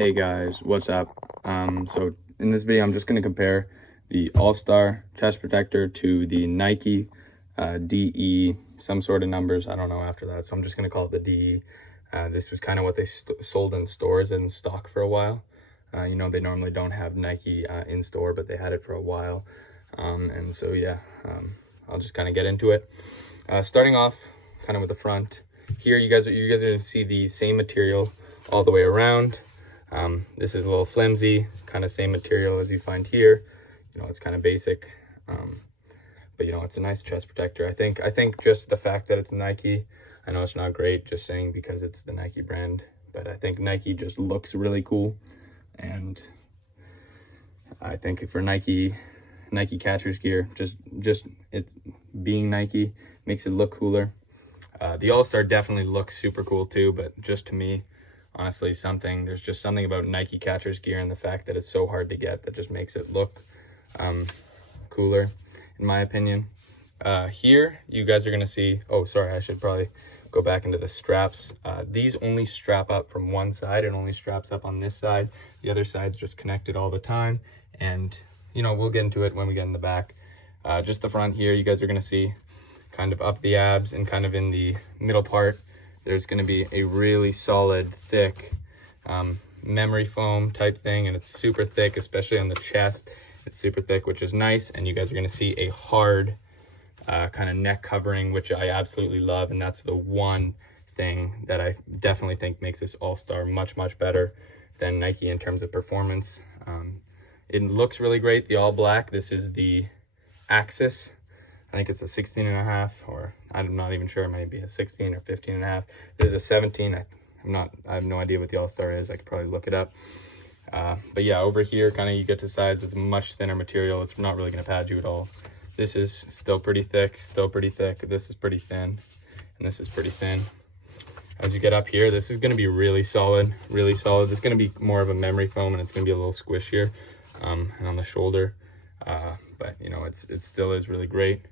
Hey guys, what's up? So in this video, I'm just going to compare the All-Star chest protector to the Nike DE, some sort of numbers. I don't know after that, so I'm just going to call it the DE. This was kind of what they sold in stores in stock for a while. You know, they normally don't have Nike in store, but they had it for a while. And so, yeah, I'll just kind of get into it. Starting off kind of with the front. Here, you guys are going to see the same material all the way around. This is a little flimsy, kind of same material as you find here. You know, it's kind of basic, but you know, it's a nice chest protector. I think just the fact that it's Nike, I know it's not great just saying because it's the Nike brand, but I think Nike just looks really cool. And I think for Nike catcher's gear, just it's being Nike makes it look cooler. The All-Star definitely looks super cool too, but just to me, honestly, there's just something about Nike catcher's gear and the fact that it's so hard to get that just makes it look cooler, in my opinion. Here, you guys are going to see, oh, sorry, I should probably go back into the straps. These only strap up from one side. It only straps up on this side. The other side's just connected all the time. And, you know, we'll get into it when we get in the back. Just the front here, you guys are going to see kind of up the abs and kind of in the middle part, there's going to be a really solid, thick memory foam type thing, and it's super thick, especially on the chest. It's super thick, which is nice, and you guys are going to see a hard kind of neck covering, which I absolutely love, and that's the one thing that I definitely think makes this All-Star much, much better than Nike in terms of performance. It looks really great, the all black. This is the Axis. I think it's a 16.5, or I'm not even sure. It might be a 16 or 15.5. This is a 17. I have no idea what the All-Star is. I could probably look it up. But yeah, over here, kind of you get to sides. It's a much thinner material. It's not really going to pad you at all. This is still pretty thick, This is pretty thin, and this is pretty thin. As you get up here, this is going to be really solid, This is going to be more of a memory foam, and it's going to be a little squishier, and on the shoulder. But you know, it still is really great.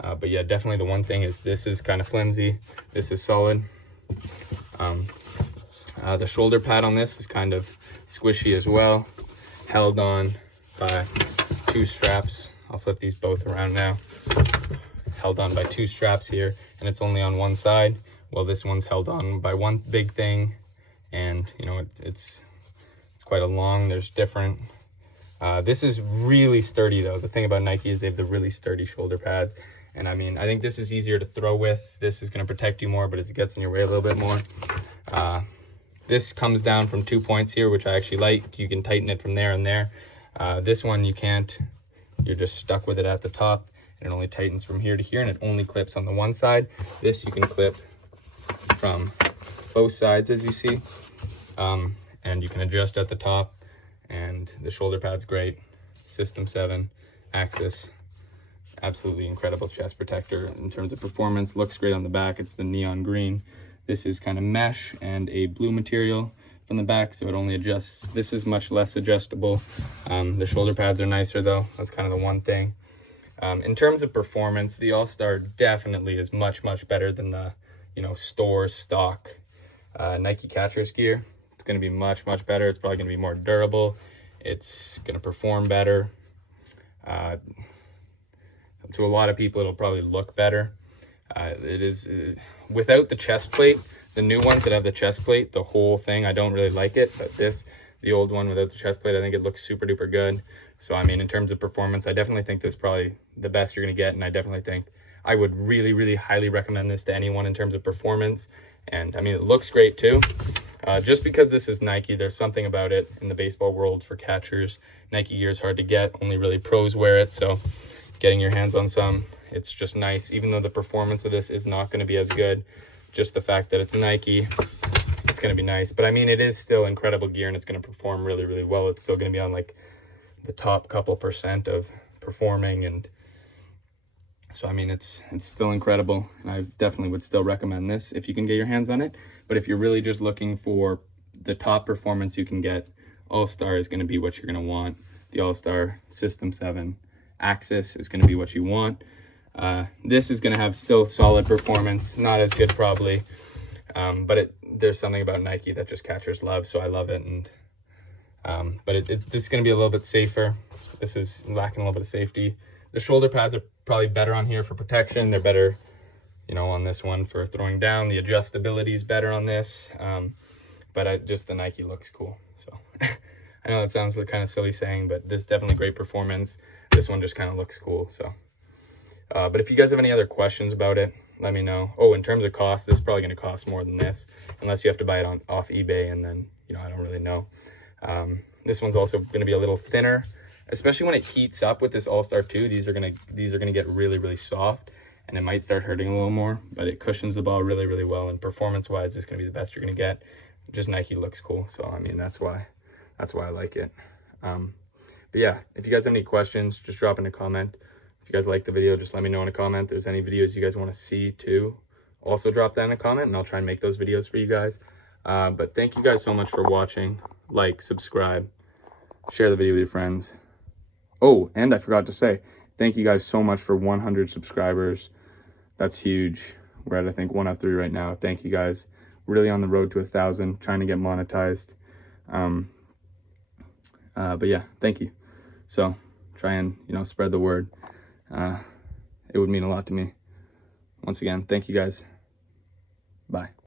But yeah, definitely the one thing is this is kind of flimsy. This is solid. The shoulder pad on this is kind of squishy as well, held on by two straps. I'll flip these both around now. Held on by two straps here, and it's only on one side. Well, this one's held on by one big thing, and you know, it's quite a long. There's different. This is really sturdy though. The thing about Nike is they have the really sturdy shoulder pads. And I mean, I think this is easier to throw with. This is going to protect you more, but as it gets in your way a little bit more. This comes down from 2 points here, which I actually like. You can tighten it from there and there. This one you can't. You're just stuck with it at the top. And it only tightens from here to here, and it only clips on the one side. This you can clip from both sides, as you see. And you can adjust at the top. And the shoulder pad's great. System 7, Axis. Absolutely incredible chest protector in terms of performance. Looks great on the back. It's the neon green. This is kind of mesh and a blue material from the back, so it only adjusts. This is much less adjustable. The shoulder pads are nicer though. That's kind of the one thing. In terms of performance, the All-Star definitely is much, much better than the, you know, store stock Nike catcher's gear. It's going to be much, much better. It's probably going to be more durable. It's going to perform better. To a lot of people, it'll probably look better. It is without the chest plate. The new ones that have the chest plate, the whole thing, I don't really like it. But the old one without the chest plate, I think it looks super duper good. So I mean, in terms of performance, I definitely think this is probably the best you're gonna get, and I definitely think I would really, really highly recommend this to anyone in terms of performance. And I mean, it looks great too. Just because this is Nike, there's something about it in the baseball world for catchers. Nike gear is hard to get. Only really pros wear it, so getting your hands on some, it's just nice. Even though the performance of this is not going to be as good, just the fact that it's Nike, it's going to be nice. But I mean, it is still incredible gear, and it's going to perform really, really well. It's still going to be on like the top couple % of performing, and so I mean, it's still incredible, and I definitely would still recommend this if you can get your hands on it. But if you're really just looking for the top performance you can get, All-Star is going to be what you're going to want. The All-Star System 7 Axis is going to be what you want. This is going to have still solid performance, not as good probably, but there's something about Nike that just catchers love, so I love it, and But this is going to be a little bit safer. This is lacking a little bit of safety. The shoulder pads are probably better on here for protection. They're better, you know, on this one for throwing down. The adjustability is better on this. But just the Nike looks cool. So I know that sounds kind of silly saying, but this is definitely great performance. This one just kind of looks cool. So, but if you guys have any other questions about it, let me know. Oh, in terms of cost, this is probably going to cost more than this, unless you have to buy it off eBay, and then, you know, I don't really know. This one's also going to be a little thinner, especially when it heats up with this All-Star 2. These are gonna get really, really soft, and it might start hurting a little more, but it cushions the ball really, really well. And performance-wise, it's going to be the best you're going to get. Just Nike looks cool, so I mean that's why I like it. But yeah, if you guys have any questions, just drop in a comment. If you guys like the video, just let me know in a comment. If there's any videos you guys want to see too, also drop that in a comment, and I'll try and make those videos for you guys. But thank you guys so much for watching. Like, subscribe, share the video with your friends. Oh, and I forgot to say, thank you guys so much for 100 subscribers. That's huge. We're at, I think, 103 right now. Thank you guys. Really on the road to 1,000, trying to get monetized. But yeah, thank you. So try and, you know, spread the word. It would mean a lot to me. Once again, thank you guys. Bye.